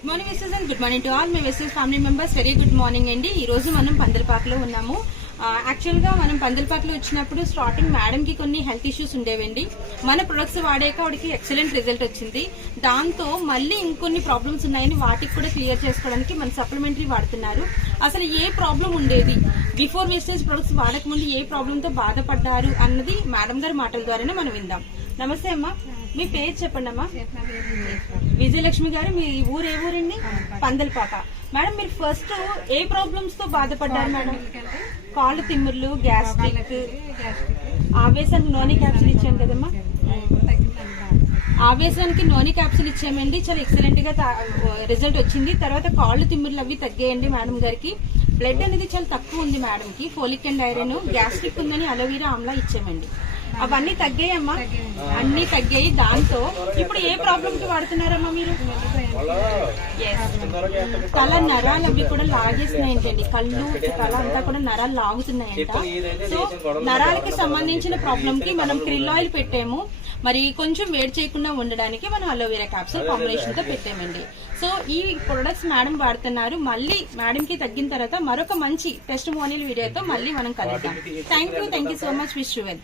Good morning wishes and good morning to all me wishes family members very good morning అండి ఈ రోజు మనం పందలపాకలో ఉన్నాము. యాక్చువల్గా మనం పందలపాకలో వచ్చినప్పుడు స్టార్టింగ్ మేడంకి కొన్ని హెల్త్ ఇష్యూస్ ఉండేవండి. మన ప్రొడక్ట్స్ వాడాక వాడికి ఎక్సలెంట్ రిజల్ట్ వచ్చింది. దాంతో మళ్ళీ ఇంకొన్ని ప్రాబ్లమ్స్ ఉన్నాయని వాటికి కూడా క్లియర్ చేసుకోవడానికి మన సప్లిమెంటరీ వాడుతున్నారు. అసలు ఏ ప్రాబ్లం ఉండేది? బిఫోర్ వేస్టేజ్ ప్రొడక్ట్స్ వాడకముందు ఏ ప్రాబ్లంతో బాధపడ్డారు అన్నది మేడం గారి మాటల ద్వారానే మనం విందాం. నమస్తే అమ్మా. మీ పేరు చెప్పండి అమ్మా విజయలక్ష్మి గారు మీ ఊరు ఏ ఊరండి? పందలపాక. మేడం మీరు ఫస్ట్ ఏ ప్రాబ్లమ్స్తో బాధపడ్డారు మేడం? కాళ్ళు తిమ్ముర్లు గ్యాస్ట్రిక్ ఆవేశానికి నోని క్యాప్సిల్ ఇచ్చాను కదమ్మా. ఆవేశానికి నోని క్యాప్సిల్ ఇచ్చామండి. చాలా ఎక్సలెంట్గా రిజల్ట్ వచ్చింది. తర్వాత కాళ్ళు తిమ్ముర్లు అవి తగ్గాయండి మేడం గారికి. బ్లడ్ అనేది చాలా తక్కువ ఉంది మేడం కి ఫోలిక్ అండ్ ఐరన్ గ్యాస్ట్రిక్ ఉందని అలోవీరా ఆమ్లా ఇచ్చామండి. అవన్నీ తగ్గాయమ్మా. అన్ని తగ్గాయి. దాంతో ఇప్పుడు ఏ ప్రాబ్లమ్కి వాడుతున్నారమ్మా మీరు? తల నరాలు అవి కూడా లాగేస్తున్నాయంటండి. కళ్ళు తల అంతా కూడా నరాలు లాగుతున్నాయంట. సో నరాలకి సంబంధించిన ప్రాబ్లం కి మనం క్రిల్ ఆయిల్ పెట్టాము. మరి కొంచెం వేడి చేయకుండా ఉండడానికి మనం అలోవెరా క్యాప్సూల్ కాంబినేషన్తో పెట్టామండి. సో ఈ ప్రొడక్ట్స్ మేడం వాడుతున్నారు. మళ్ళీ మేడం కి తగ్గిన తర్వాత మరొక మంచి టెస్ట్ మోనియల్ వీడియోతో మళ్ళీ మనం కలుద్దాం. Thank you thank you so much wish well